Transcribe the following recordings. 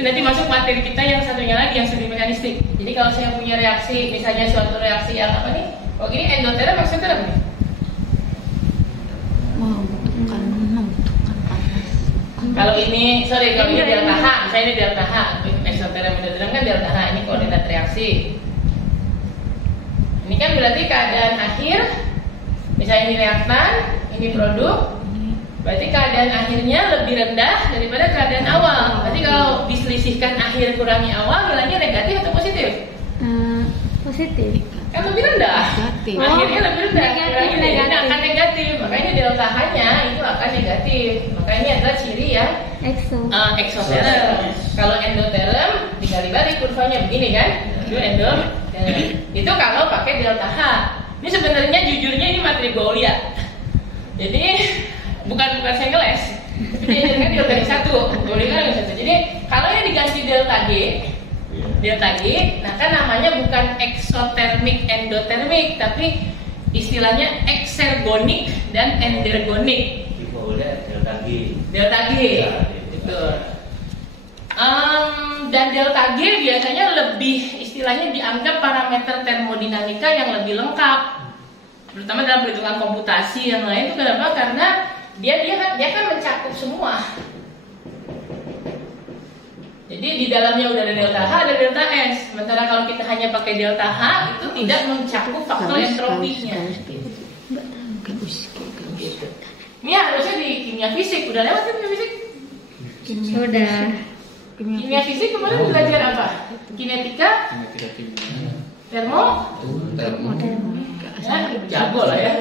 Nanti masuk materi kita yang satunya lagi yang semi mekanistik. Jadi kalau saya punya reaksi, misalnya suatu reaksi yang apa nih? Oh gini endoterm maksudnya apa nih? Membutuhkan panas. Kalau ini, sorry, kalau ini delta H, misalnya ini delta H, eksoterm endoterm kan delta H, ini koordinat reaksi. Ini kan berarti keadaan akhir, misalnya ini reaktan, ini produk. Berarti keadaan akhirnya lebih rendah daripada keadaan awal. Berarti kalau diselisihkan akhir kurangi awal, nilainya negatif atau positif? Positif. Kan lebih rendah. Negatif. Akhirnya lebih rendah. Negatif. Ini akan negatif. Makanya delta H-nya itu akan negatif. Makanya ini adalah ciri yang eksoterm. Kalau endoterm dibalik kurvanya begini kan? Itu endoterm. Itu kalau pakai delta H. Ini sebenarnya jujurnya ini materi Gaulia. Jadi bukan saya ngeles, tapi diajarkan di organik satu, organik satu. Jadi kalau yang diganti delta G, nah kan namanya bukan eksotermik endotermik, tapi istilahnya eksergonik dan endergonik. Delta G, betul. Dan delta G biasanya lebih istilahnya dianggap parameter termodinamika yang lebih lengkap, terutama dalam perhitungan komputasi yang lain. Itu kenapa? Karena dia kan mencakup semua. Jadi di dalamnya udah ada delta H, ada delta S. Sementara kalau kita hanya pakai delta H, itu tidak mencakup faktor entropinya. Ini harusnya di kimia fisik. Udah lewat kimia fisik? Sudah. Kimia fisik kemarin belajar apa? Kinetika? Termo? Ya, jago lah ya.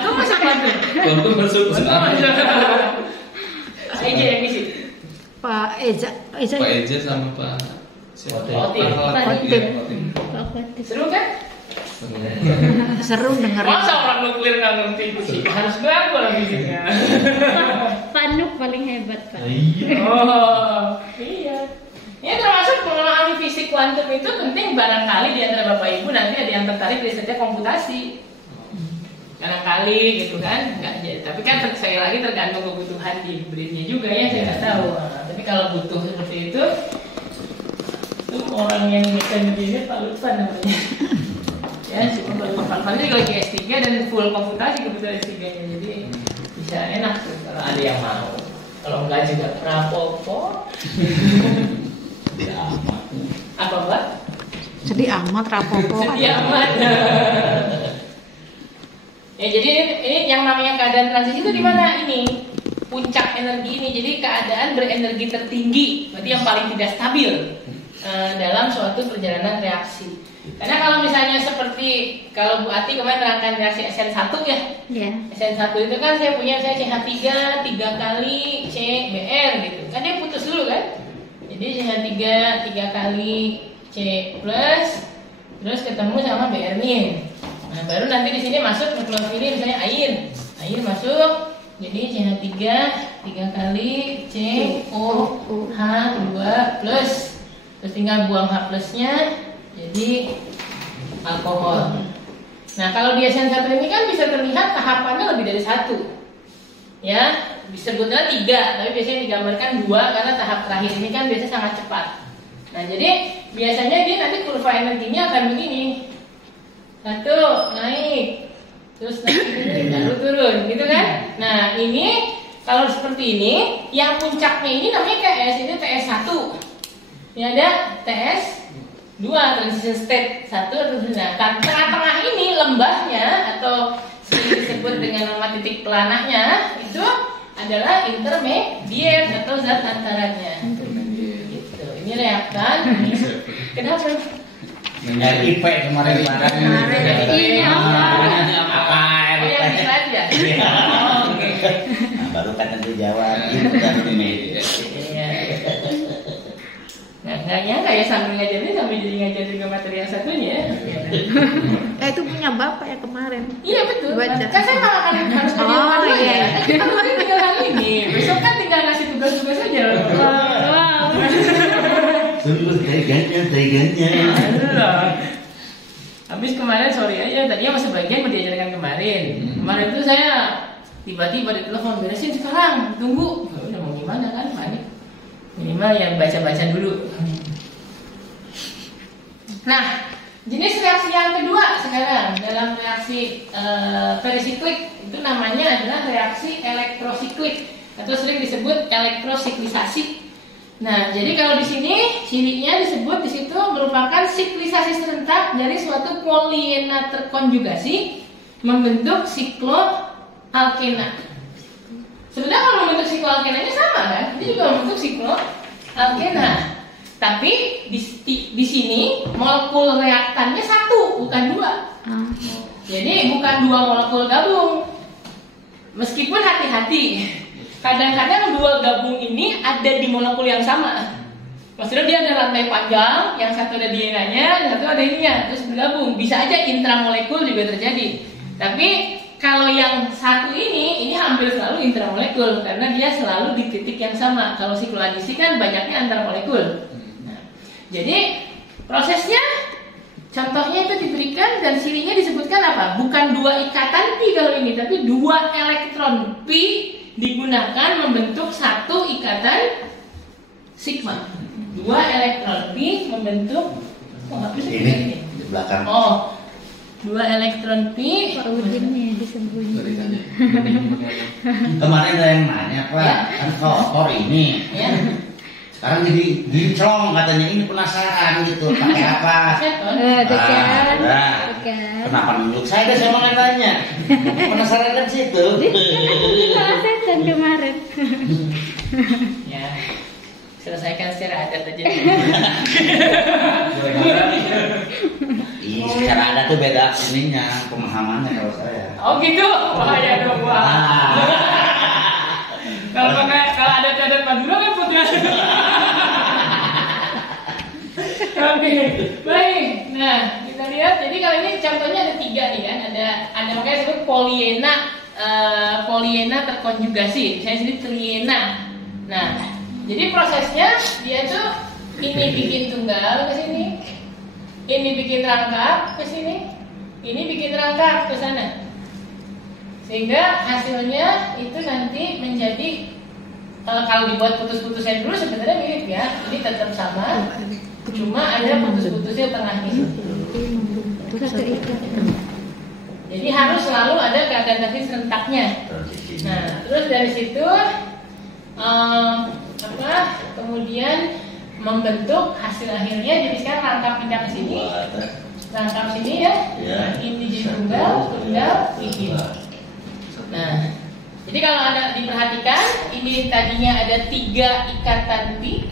Itu masuk lagi. Masuk. Saya yang ngisi. Pak Eja sama Pak Khotim. Seru kan? Seru dengerin. Masa orang nuklir nggak ngerti fisik? Harus jago lah fisiknya. Panuk paling hebat, Pak. Oh, iya. Ini termasuk memahami fisik kuantum itu penting. Barangkali di antara Bapak Ibu nanti ada yang tertarik di saja komputasi. Barangkali gitu kan, nggak jadi. Tapi kan sekali lagi tergantung kebutuhan di brainnya juga ya, saya nggak tahu. Tapi kalau butuh seperti itu orang yang bisa begini Pak Lutfan namanya. Ya, cuma Pak Lutfan juga lagi S3 dan full komputasi kebetulan S3-nya, jadi bisa enak tuh kalau ada yang mau. Kalau enggak juga rapopo. Apa Mbak? Sedih amat rapopo. Sedih amat. Ya jadi ini yang namanya keadaan transisi itu di mana ini? Puncak energi ini. Jadi keadaan berenergi tertinggi, berarti yang paling tidak stabil dalam suatu perjalanan reaksi. Karena kalau misalnya seperti kalau Bu Ati kemarin terangkan reaksi SN1 ya. Yeah. SN1 itu kan saya punya saya CH3 3 kali CBr gitu. Kan dia putus dulu kan? Jadi CH3 3 kali C plus terus ketemu sama Br min. Nah, baru nanti di sini masuk nukleofilin misalnya air. Air masuk jadi CH3 3 kali COH2 plus. Terus tinggal buang H plusnya jadi alkohol. Nah, kalau di SN1 ini kan bisa terlihat tahapannya lebih dari 1. Ya, disebutnya 3, tapi biasanya digambarkan 2 karena tahap terakhir ini kan biasanya sangat cepat. Nah, jadi biasanya dia nanti kurva energinya akan begini. 1 naik, terus naik lalu turun, gitu kan? Nah, ini kalau seperti ini, yang puncaknya ini namanya TS, ini TS1. Ini ada TS2, transition state 1 atau 2. Nah, tengah-tengah ini lembahnya atau disebut dengan nama titik pelanahnya itu adalah intermediate atau zat antaranya. Gitu. Ini reaktan. Kenapa? IP kemarin Ini apa? Yang di slide ya? Baru kan tentu jawab intermediate. Nggak nyangka ya sambil ngajarin sambil jadi ngajar juga materi yang satunya. Itu punya bapak ya kemarin. Iya betul. Baca. Kan saya malah harus ngajarin iya. ya. Kita mungkin tinggal hari ini. Besok kan tinggal ngasih tugas-tugas aja. Wow. Sungguh teganya. Habis kemarin sorry aja tadinya masih bagian mau diajarkan kemarin. Kemarin itu saya tiba-tiba ditelepon beresin sekarang tunggu. Udah mau gimana kan panik. Minimal yang baca-baca dulu. Nah, jenis reaksi yang kedua sekarang dalam reaksi perisiklik itu namanya adalah reaksi elektrosiklik atau sering disebut elektrosiklisasi. Nah, jadi kalau di sini cirinya disebut di situ merupakan siklisasi serentak dari suatu poliena terkonjugasi membentuk sikloalkena. Sebenarnya kalau membentuk sikloalkenanya sama kan? Ini juga membentuk sikloalkena. Tapi di sini molekul reaktannya satu, bukan dua. Jadi bukan dua molekul gabung. Meskipun hati-hati, kadang-kadang dua gabung ini ada di molekul yang sama. Maksudnya dia ada rantai panjang, yang satu ada DNA-nya, yang satu ada ininya, terus bergabung. Bisa aja intramolekul juga terjadi. Tapi kalau yang satu ini hampir selalu intramolekul karena dia selalu di titik yang sama. Kalau sikloadisi kan banyaknya antar molekul. Nah, jadi prosesnya, contohnya itu diberikan dan cirinya disebutkan apa? Bukan dua ikatan pi kalau ini, tapi dua elektron pi digunakan membentuk satu ikatan sigma. Dua elektron pi membentuk ini di belakang. Oh, dua elektron pi. Pak Udinnya disembunyikan. Kemarin ada yang nanya, Pak, Ya. kan kotor ini. Ya. Sekarang jadi ginclong katanya, ini penasaran gitu, pakai apa? Tuh kan. Nah, Kan. kenapa nunjuk saya? Saya mau tanya. Penasaran kan situ. Kita asetan kemarin. Ya. Selesaikan secara adat aja. Iya, secara ada tuh beda ininya, pemahamannya kalau saya. Oh gitu, bahaya dong gua. Kalau adat Madura kan putra. Oke, baik. Nah, kita lihat. Jadi kalau ini contohnya ada 3 nih kan. Ada makanya disebut poliena terkonjugasi. Saya sini triena. Nah, jadi prosesnya dia tuh ini bikin tunggal ke sini. Ini bikin rangkap ke sini, ini bikin rangkap ke sana, sehingga hasilnya itu nanti menjadi kalau dibuat putus-putusnya dulu sebenarnya mirip ya, ini tetap sama, cuma ada putus-putusnya tengahnya. Jadi harus selalu ada keadaan serentaknya. Nah, terus dari situ kemudian membentuk hasil akhirnya. Jadi sekarang rangkap pindah ke sini, rangkap sini ya. Ini jadi tunggal bikin. Nah, jadi kalau ada diperhatikan, ini tadinya ada 3 ikatan pi,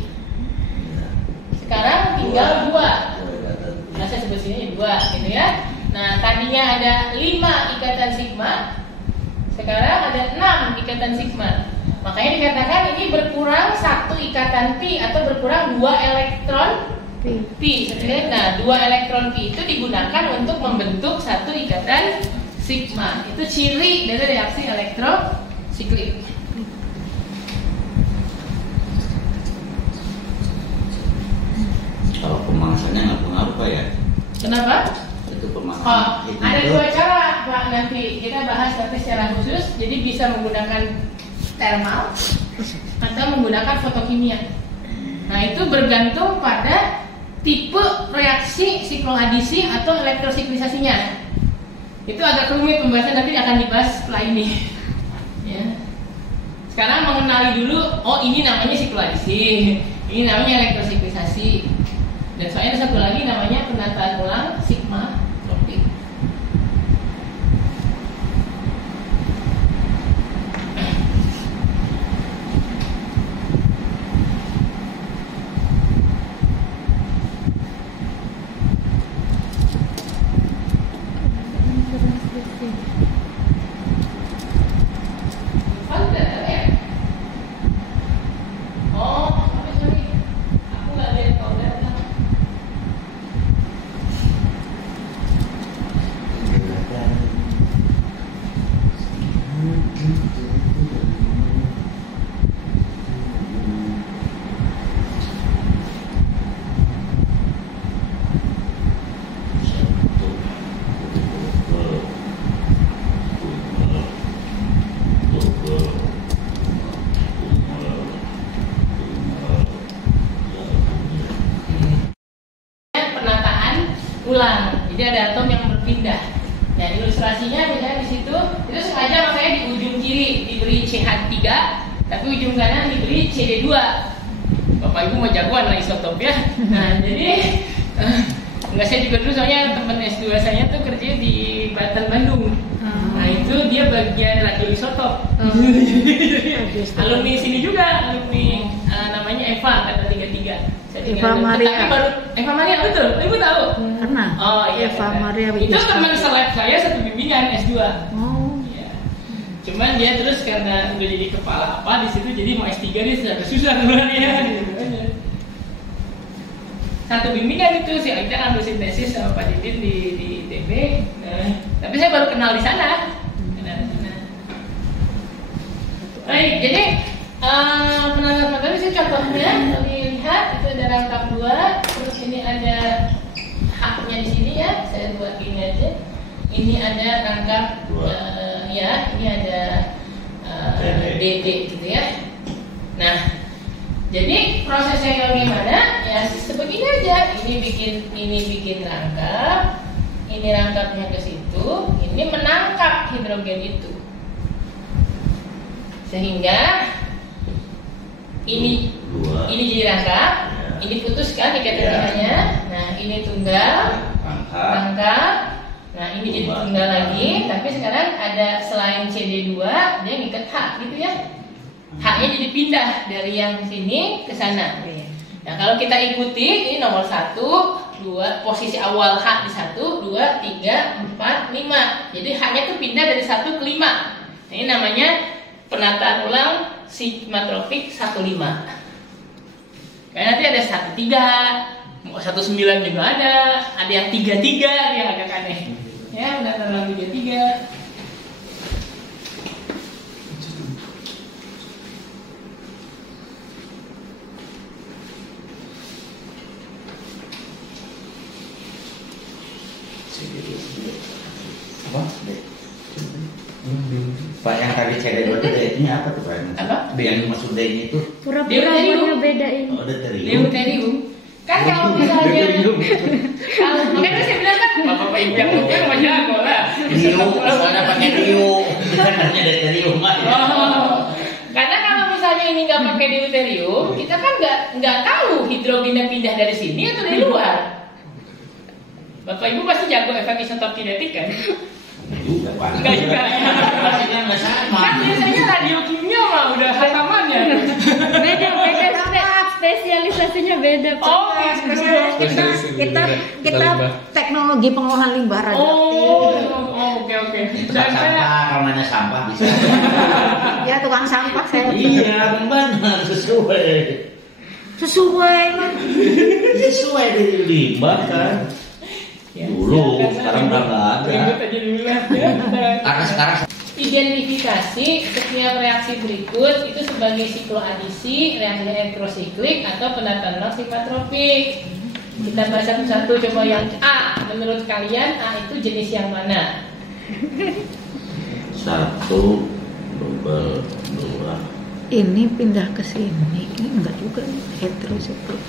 sekarang tinggal 2. Nah, saya sebut sini 2, gitu ya. Nah, tadinya ada 5 ikatan sigma, sekarang ada 6 ikatan sigma. Makanya dikatakan ini berkurang 1 ikatan pi atau berkurang 2 elektron pi. Nah, 2 elektron pi itu digunakan untuk membentuk 1 ikatan sigma. Itu ciri dari reaksi elektrosiklik. Kalau pemasannya nggak pengaruh Pak ya? Kenapa? Itu pemasan. Oh, ada 2 cara Pak, nanti kita bahas tapi secara khusus. Jadi bisa menggunakan thermal atau menggunakan fotokimia. Nah, itu bergantung pada tipe reaksi sikloadisi atau elektrosiklisasinya. Itu agak rumit pembahasan, nanti akan dibahas setelah ini. Ya. Sekarang mengenali dulu, oh ini namanya sikloadisi, ini namanya elektrosiklisasi. Dan soalnya ada satu lagi namanya penataan ulang sigma tropik. berulang. Jadi ada atom yang berpindah. Nah, ilustrasinya misalnya di situ itu sengaja makanya di ujung kiri diberi CH3, tapi ujung kanan diberi CD2. Bapak Ibu mau jagoan lah isotop ya. Nah, jadi enggak, saya juga dulu soalnya teman S2 saya tuh kerja di Batan Bandung. Nah, itu dia bagian radioisotop. Alumni sini juga, alumni namanya Eva kata 33. Eva Maria. Tapi baru Eva Maria betul. Ibu tahu? Karena Oh iya. Eva Maria Itu teman seleb saya satu bimbingan S2. Oh. Iya. Cuman dia terus karena udah jadi kepala apa di situ, jadi mau S3 dia agak susah keluarnya gitu aja. Satu bimbingan itu si Aida ngambil sintesis sama Pak Didin di ITB. Tapi saya baru kenal di sana. Baik, jadi penanganan materi sih contohnya kalau dilihat itu ada rangkap 2, terus ini ada haknya di sini ya, saya buat gini aja. Ini ada rangkap ya, ini ada DD gitu ya. Nah, jadi prosesnya bagaimana? Ya sebegini aja. Ini bikin rangkap, ini rangkapnya ke situ, ini menangkap hidrogen itu. Sehingga ini jadi rangkap, ini putuskan ikatannya. Nah, ini tunggal, rangkap. Nah, ini jadi tunggal lagi, tapi sekarang ada selain CD2 dia ngikat H gitu ya. H-nya jadi pindah dari yang sini ke sana. Nah, kalau kita ikuti ini nomor 1, 2, posisi awal H di 1, 2, 3, 4, 5. Jadi H-nya tuh pindah dari 1 ke 5. Nah, ini namanya penataan ulang sigmatropik 15. Kayak nanti ada 13, 19 juga ada yang 33 yang agak aneh. Ya, penataan ulang 33. Apa? Pak yang tadi CD2 ini apa tuh Pak? Apa? Yang maksud D-nya itu? Pura-pura warna beda ini. Oh, deuterium. Deuterium. Kan kalau misalnya kalau makanya saya bilang kan Bapak Ibu yang bukan mah jago lah. Diu, soalnya pakai diu. Bukan hanya deuterium mah. Oh. Karena kalau misalnya ini nggak pakai deuterium, kita kan nggak tahu hidrogennya pindah dari sini atau dari luar. Bapak Ibu pasti jago efek isotop kinetik kan? Juga Pak. Enggak juga. Pastinya nggak sama. Kan biasanya radiokimia mah udah hatamannya. Beda spesialisasinya beda. Oh, kita teknologi pengolahan limbah radioaktif. Oke. Tukang sampah, kalau nanya sampah bisa. Ya tukang sampah saya. Iya, benar sesuai. Sesuai Sesuai dari limbah kan. Ya, Dulu, sekarang udah nggak ada. Ribut aja dulu lah. Ya, Karena sekarang identifikasi setiap reaksi berikut itu sebagai sikloadisi, reaksi elektrosiklik atau penataan ulang sigmatropik. Kita bahas satu-satu. Coba yang A, menurut kalian A itu jenis yang mana? 1, 2. ini pindah ke sini. Ini enggak juga nih heterosiklik.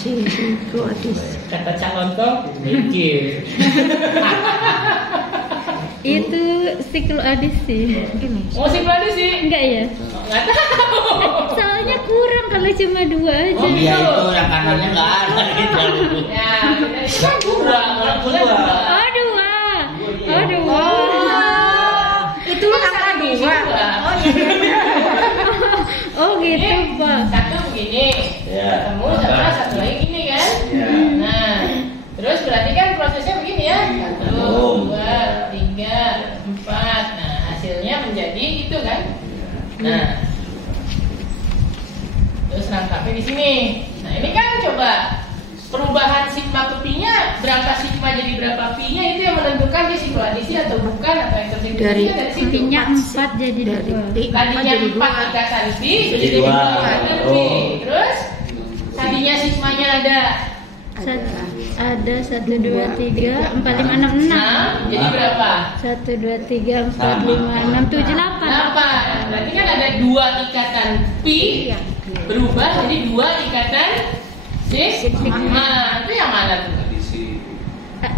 Sikloadis. Kata calon toh mikir. Itu sikloadisi. Ini. Oh, sikloadisi? Enggak ya? Nggak tahu. Soalnya kurang kalau cuma 2 aja. Oh iya itu yang kanannya nggak ada gitu. Ya, itu kan dua, orang boleh dua. Oh 2. Oh 2. Itu angka 2. Oh Oh gitu Pak. Satu begini, Ya. ketemu sama satu lagi gini kan. Ya. Nah, terus berarti kan prosesnya begini ya. 1, 2, 3, 4. Nah, hasilnya menjadi itu kan. Nah, terus rangkapnya di sini. Nah, ini kan coba perubahan sigma ke pi-nya, berapa sigma jadi berapa pi-nya itu yang menentukan dia sikloadisi atau bukan atau heterosiklik Dari dari situ. Pi-nya 4 jadi Dari 2. pi Tadinya jadi 4 ikatan pi Jadi jadi 2 dua. ikatan pi. Oh. Terus tadinya sigmanya ada Ada 1 2 3 4 5 6 6. 6, jadi berapa? 1 2 3 4 5 6 7 8. 8. Berarti kan ada 2 ikatan pi berubah jadi 2 ikatan sigma. Itu yang mana tuh?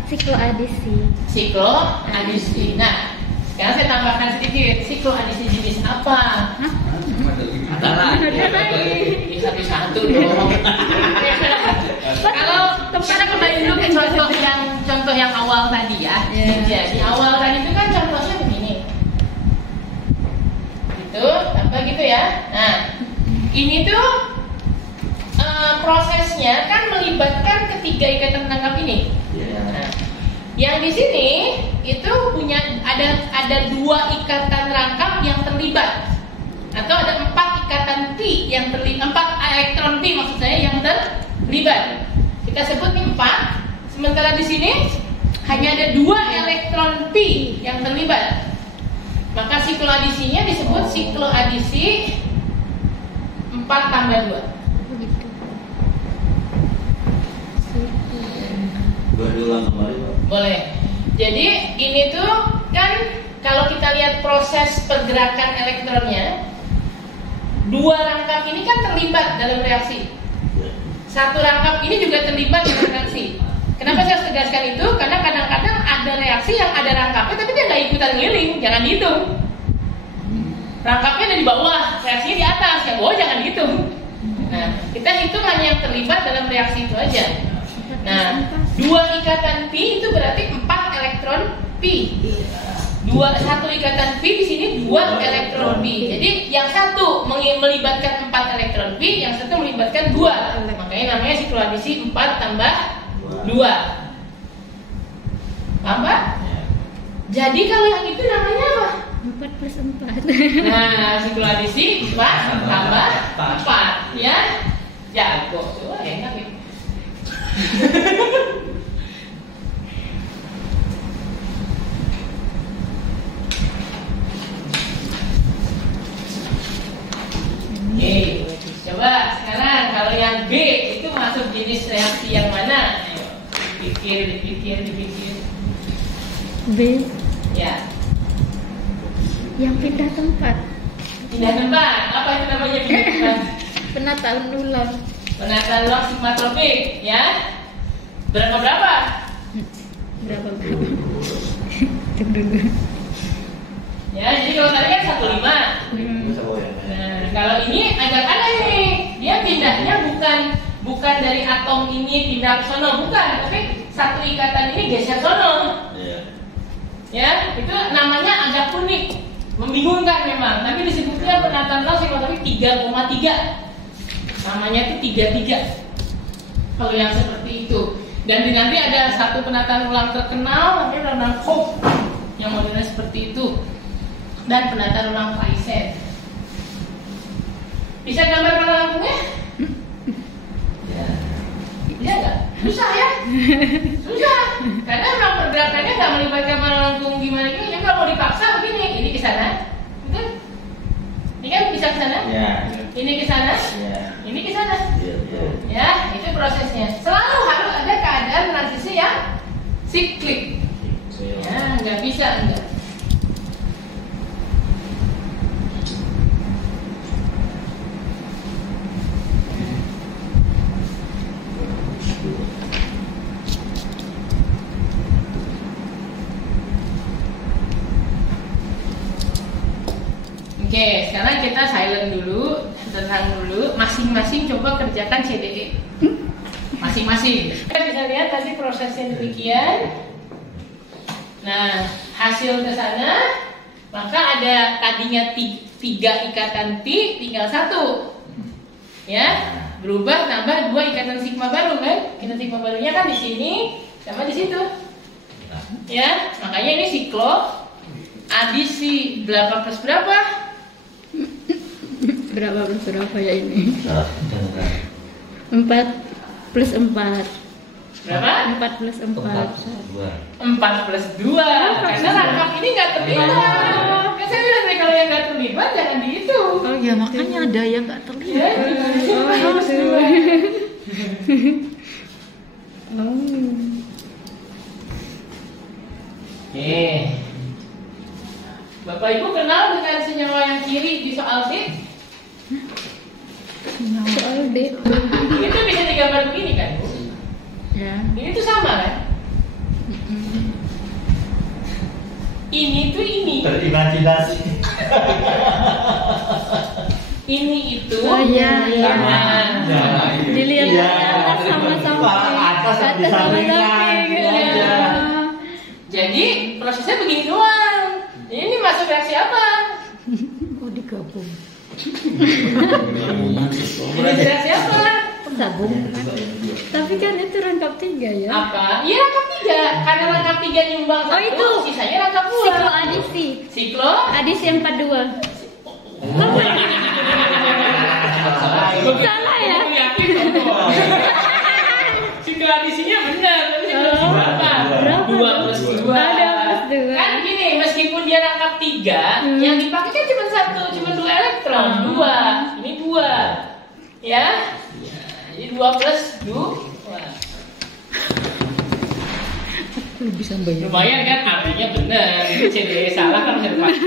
Sikloadisi. Sikloadisi. Nah, sekarang saya tambahkan sedikit. Sikloadisi jenis apa? Ada lagi. Satu-satu dong. Kalau kita kembali dulu ke contoh yang awal tadi ya. Jadi awal tadi itu kan contohnya begini. Gitu, tambah gitu ya. Nah, ini tuh prosesnya kan melibatkan ketiga ikatan penangkap ini. Nah, yang di sini itu punya ada 2 ikatan rangkap yang terlibat, atau ada 4 ikatan pi yang terlibat, 4 elektron pi maksud saya yang terlibat. Kita sebut nih 4. Sementara di sini hanya ada 2 elektron pi yang terlibat. Maka sikloadisinya disebut sikloadisi 4 tambah 2. Diulang kembali, Pak. Boleh. Jadi ini tuh kan kalau kita lihat proses pergerakan elektronnya, 2 rangkap ini kan terlibat dalam reaksi. 1 rangkap ini juga terlibat dalam reaksi. Kenapa saya harus tegaskan itu? Karena kadang-kadang ada reaksi yang ada rangkapnya tapi dia nggak ikutan ngiling, jangan dihitung. Rangkapnya ada di bawah, reaksinya di atas, yang bawah jangan dihitung. Nah, kita hitung hanya yang terlibat dalam reaksi itu aja. Nah, 2 ikatan pi itu berarti 4 elektron pi. 1 ikatan pi di sini 2 elektron pi. Jadi yang satu melibatkan 4 elektron pi, yang satu melibatkan 2. Makanya namanya sikloadisi 4 tambah 2. Paham Pak? Jadi kalau yang itu namanya apa? 4 plus 4. Nah, sikloadisi 4 tambah 4 ya. Jago tuh, enak ya. Oke, coba sekarang kalau yang B itu masuk jenis reaksi yang mana? Ayo, dipikir. B. Ya, Yang pindah tempat. pindah tempat. Apa itu namanya pindah tempat? Penataan ulang. Penataan ulang sigmatropik, ya. Berapa? Berapa? Cek dulu. Ya, jadi kalau tadi kan 15. Nah, kalau ini agak aneh nih. Dia pindahnya bukan dari atom ini pindah ke sono, bukan, tapi satu ikatan ini geser sono. Ya, itu namanya agak unik, membingungkan memang. Tapi disebutnya penataan ulang sigmatropik 3,3. Namanya itu 33. Kalau yang seperti itu. Dan nanti ada satu penataan ulang terkenal, namanya penataan Koch, yang modelnya seperti itu. Dan penataan ulang Faiset. Bisa gambar mana lampunya? Iya nggak? Susah ya? Susah. Karena memang pergerakannya nggak melibatkan mana langsung gimana gitu. Jadi kalau mau dipaksa begini, ini ke sana, betul? Ini kan bisa ke sana? Ya. Ini ke sana? Ya. Ini ke sana? Ya. Ya, itu prosesnya. Selalu harus ada keadaan transisi yang siklik. Ya, nggak bisa enggak. Oke, sekarang kita silent dulu, tenang dulu, masing-masing coba kerjakan CDE. Masing-masing. Kita bisa lihat tadi prosesnya demikian. Nah, hasil ke sana, maka ada tadinya 3 ikatan pi, tinggal 1. Ya, berubah tambah 2 ikatan sigma baru kan? Ikatan sigma barunya kan di sini sama di situ. Ya, makanya ini siklo adisi berapa plus berapa? Berapa plus berapa ya ini? 4 plus 4. Berapa? 4 plus 4. 4 plus 2. Karena rangkap ini nggak terlibat. Kan saya bilang tadi kalau yang nggak terlibat jangan dihitung. Oh ya makanya ada yang nggak terlibat. Oke. Bapak Ibu kenal dengan senyawa yang kiri di soal D? Soal D. Ini tuh bisa digambar begini kan? Ya. Ini tuh sama kan? ini tuh ini. Terimajinasi. Ini itu. Oh iya, iya. Nah, Dilihat Iya. atas sama samping. Atas sama Atas sama sampingan. samping. Iya. Iya. Jadi prosesnya begini doang. Ini masuk reaksi apa? Oh digabung. Ini reaksi apa? Gabung. Tapi kan itu rangkap 3 ya. Apa? Iya rangkap 3. Karena rangkap 3 nyumbang Oh, 1, itu. sisanya rangkap 2. Siklo adisi. Siklo. Adisi yang 42. Salah ya? Aku yakin kok. Siklo adisinya benar, tapi siklo Oh, berapa? berapa? 2 plus 2. Ada plus 2. Kan gini, meskipun dia rangkap 3, yang dipakai kan cuma 1, cuma 2 elektron. 2. Ini 2. Ya? Jadi 2 plus 2. Lebih sampai. Lumayan kan, artinya benar. Ini CD salah kan bisa dipakai.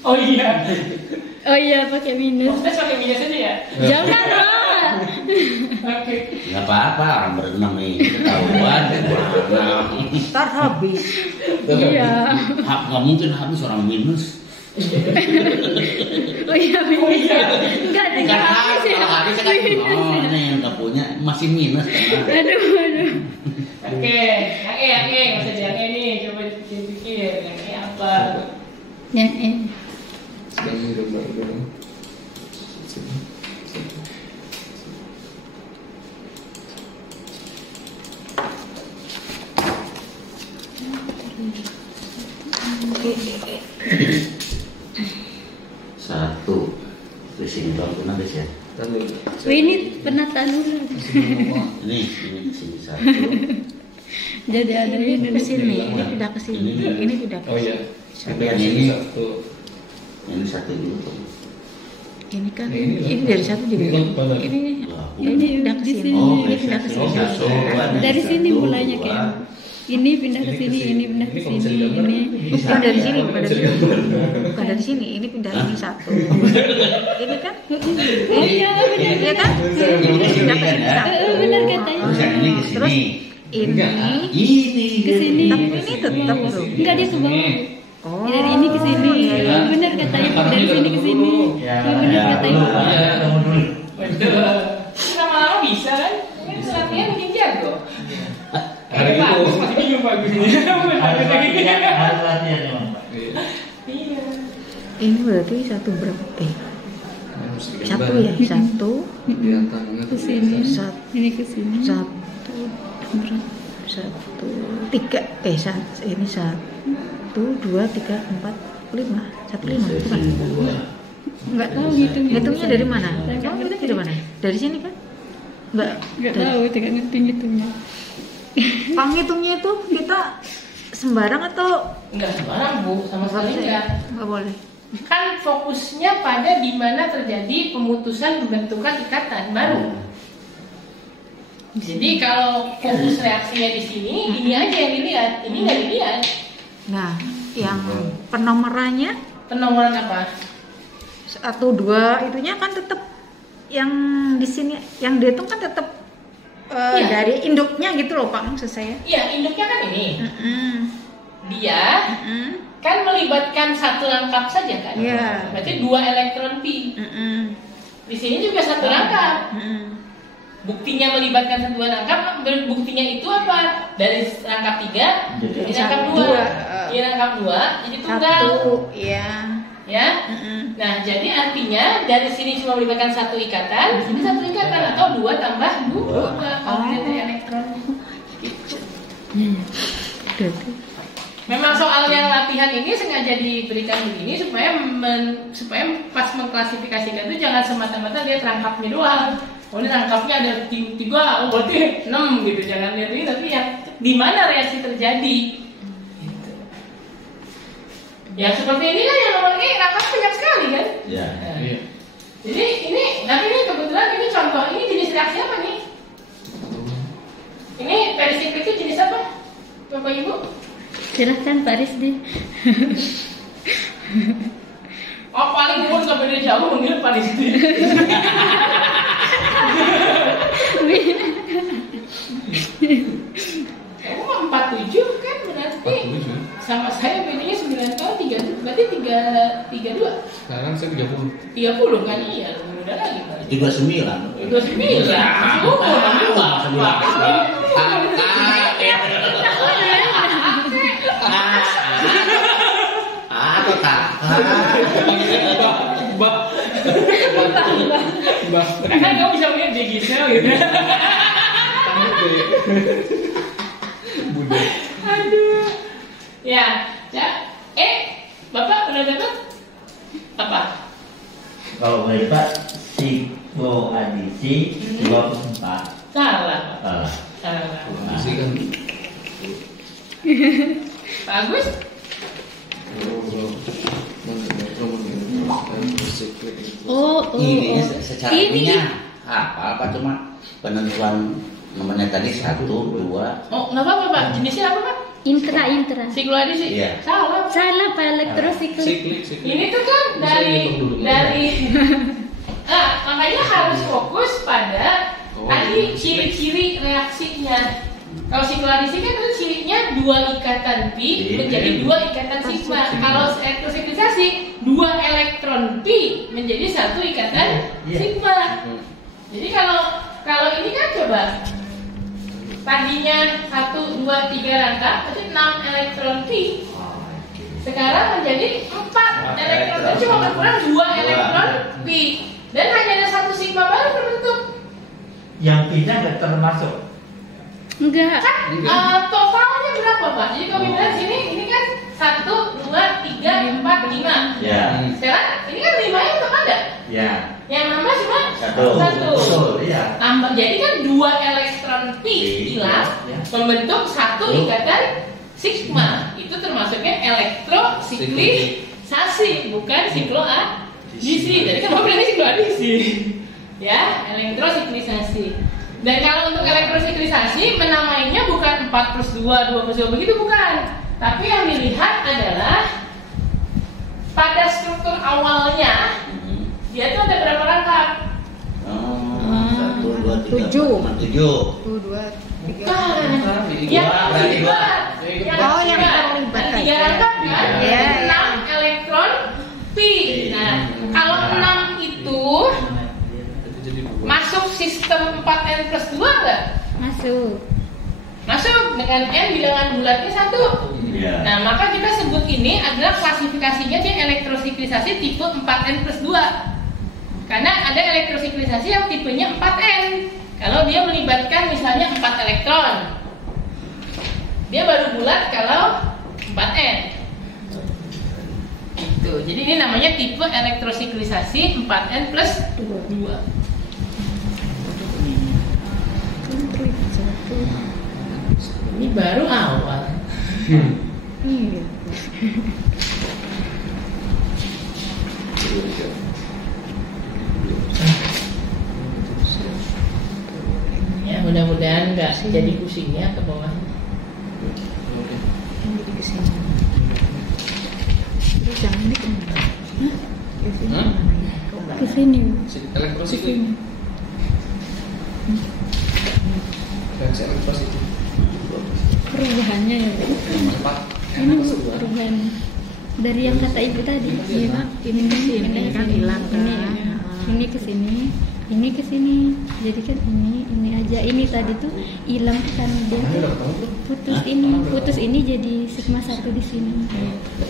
Oh iya. Oh iya, pakai minus. Kita pakai minus aja ya. Jangan lah. Oke. Nggak apa-apa, orang berenang nih ketahuan. Ntar habis. Iya. Nggak mungkin habis orang minus. Oh iya, minus. Enggak, Kan tidak habis ya. kalau habis kan oh ini yang nggak punya masih minus kan. Aduh. Oke, yang nggak usah yang nih, coba dipikir yang apa? Yang ini. Satu. Di sini bang pernah guys ya. Oh, ini penataan ulang. Ini di sini satu. Jadi ada Ini ini ke sini, ini pindah ke sini. Ini pindah ke Oh iya. Yang ini satu dulu. Ini kan Ini lah. ini dari satu jadi Ini kan ini pindah ke di sini. sini. Ini pindah ke sini. Dari sini mulainya kayak ini pindah ke sini, ini pindah ke sini, ini. Bukan dari sini, bukan dari sini. Bukan dari sini, ini pindah ini satu. Ini kan? Oh iya, benar. Iya kan? Ini pindah ke sini satu. Benar katanya. Terus yang ini ke Terus sini. ini Ini. Ke sini. tapi ini tetap tuh. Enggak, dia ke bawah. Oh. Dari ini ke sini. iya. Benar katanya, dari sini ke sini. Ya, Benar katanya. Betul. Lama-lama bisa kan? Kan latihan bikin jago. Hari itu Masih bingung bagusnya. harus latihan emang Pak. Iya. Ini berarti satu berapa? Satu ya, satu, Ke sini. satu, Ini ke sini. satu, satu, tiga. Ini satu, dua, tiga, empat, lima. Satu lima, bukan? Enggak tahu ngitungnya. Hitungnya dari mana? Enggak Kamu ngerti. hitungnya dari mana? Dari sini kan? Enggak. Enggak tahu, tidak ngerti ngitungnya. Panghitungnya itu kita sembarang atau Enggak sembarang Bu, sama sekali enggak. Enggak boleh. Kan fokusnya pada di mana terjadi pemutusan pembentukan ikatan baru. Jadi kalau fokus reaksinya di sini, ini aja yang dilihat, ini nggak dilihat. Nah, yang penomorannya Penomoran apa? 1, 2 itunya kan tetap yang di sini yang dihitung kan tetap Iya. dari induknya gitu loh Pak, maksud saya. Iya, induknya kan ini. Dia Mm-mm. kan melibatkan satu rangkap saja kan? Iya. Berarti 2 elektron pi. Mm-mm. Di sini juga satu rangkap. Mm-mm. Buktinya melibatkan 2 rangkap, buktinya itu apa? Dari rangkap 3 jadi rangkap 2. Dua. Di rangkap 2 jadi tunggal. Satu, iya. Ya. Mm-mm. Nah, jadi artinya dari sini cuma melibatkan 1 ikatan, di sini 1 ikatan atau 2 tambah 2 kalau dilihat dari elektronnya. Berarti Memang soal yang latihan ini sengaja diberikan begini supaya supaya pas mengklasifikasikan itu jangan semata-mata lihat rangkapnya doang. Oh ini rangkapnya ada 3, oh berarti 6 gitu. Jangan lihat ini, tapi yang di mana reaksi terjadi. Gitu. Ya seperti ini kan yang nomor E rangkap banyak sekali kan. Ya. Nah, Iya. jadi tapi ini kebetulan ini contoh, ini jenis reaksi apa nih? Ini perisiklik itu jenis apa? Bapak Ibu? Silahkan Pak Rizdi. Oh paling pun gak beda jauh manggil Pak Rizdi. kan 30. 30 kan, iya, lebih muda lagi kan. 39. 29. Masih umur. Apa tak? Mbak. Kan kamu bisa lihat di Gisel gitu. Bunda. Aduh. Ya, Bapak udah dapat apa? Kalau Bapak psikoadisi 24. Salah. Salah. Salah. Sih kan. Pak Agus? Ini secara Ini. ininya apa cuma penentuan nomornya tadi 1, 2. Oh, nggak apa-apa Pak. Jenisnya apa Pak? Intra. Sikloadisi. Iya. Salah. Salah Pak, elektrosiklik. Ini tuh kan dari makanya harus fokus pada tadi ciri-ciri reaksinya. Kalau sikloadisi kan itu cirinya 2 ikatan pi menjadi 2 ikatan sigma. Kalau elektrosiklisasi 2 elektron pi menjadi 1 ikatan sigma. Jadi kalau ini kan coba tadinya 1, 2, 3 rangkap berarti 6 elektron pi. Sekarang menjadi 4 elektron pi, cuma berkurang 2 elektron pi. Dan hanya ada 1 sigma baru terbentuk. Yang pindah nggak termasuk. Enggak. Kan totalnya berapa Pak? Jadi kalau misalnya sini ini kan 1, 2, 3, 4, 5. Ya. Sekarang ini kan 5 nya tetap ada. Ya. Yang nambah cuma 1. Betul, iya. Tambah, jadi kan 2 elektron pi hilang membentuk 1 ikatan sigma. Itu termasuknya elektrosiklisasi, bukan sikloadisi. Jadi kan mobilnya sikloadisi. Ya, elektrosiklisasi. Dan kalau untuk elektrosiklisasi menamainya bukan 4+2, 2+2 begitu bukan. Tapi yang dilihat adalah pada struktur awalnya dia tuh ada berapa rangkap? 1, 2, 3, 7. 7. 1, 2, 3. Bukan. Yang terlibat. Oh, yang terlibat. 3 rangkap kan? Iya. 6 elektron pi. Nah, kalau 6 itu masuk sistem 4n+2 nggak? Masuk dengan n bilangan bulatnya 1. Iya. Nah, maka kita sebut ini adalah klasifikasinya dia elektrosiklisasi tipe 4n+2. Karena ada elektrosiklisasi yang tipenya 4n. Kalau dia melibatkan misalnya 4 elektron, dia baru bulat kalau 4n. Gitu. Jadi ini namanya tipe elektrosiklisasi 4n+2. Ini baru awal. Iya. Ya, mudah-mudahan nggak jadi pusingnya ke bawah. Jadi ke sini. Terus yang ini kemana? Ke sini. Hah? Ke sini. Elektrosiklik. Reaksi elektrosiklik. Perubahannya ya Pak. Ini perubahan dari yang kata ibu tadi. Iya Pak. Ini ke sini kan hilang kan. Ini ke sini. Ini ke sini. Jadi kan ini aja. Ini tadi tuh hilang kan dia tuh putus ini jadi sigma 1 di sini.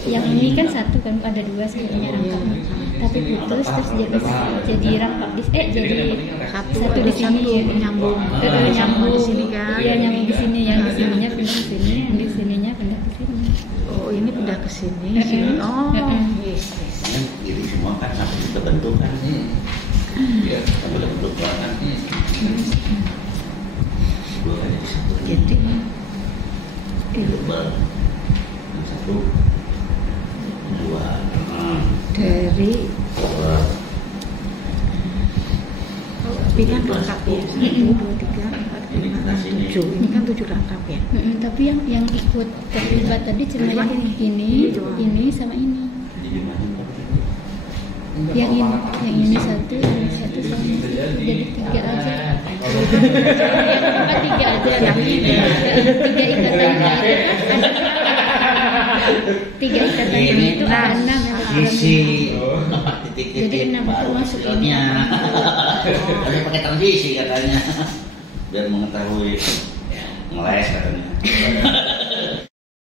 Yang ini kan 1 kan ada 2 sebenarnya rangkap. Tapi putus terus jadi rangkap jadi 1 di sini nyambung. Nyambung di sini kan. Iya, nyambung di sini. Yang di sininya pindah ke sini, yang di sininya pindah ke sini. Oh, ini pindah ke sini. Sini. Oh. Jadi semua kan sampai terbentuk kan. Iya. Sampai terbentuk kan. Jadi Double. 1, 2. dari 2. pilihan rangkap ya. 1, 2, 3, 4, 5, 6, 7. Ini kan 7 rangkap ya. Tapi yang ikut terlibat tadi cuma yang ini sama ini. Yang ini satu sama jadi 3 aja. Yang 3 aja. 3 ikatan aja. tiga ikatan Ini itu ada 6 yang ke dalam isi lima. titik-titik Jadi 6 itu baru masuk ini. pilotnya. Ada pakai transisi katanya biar mengetahui ngeles katanya.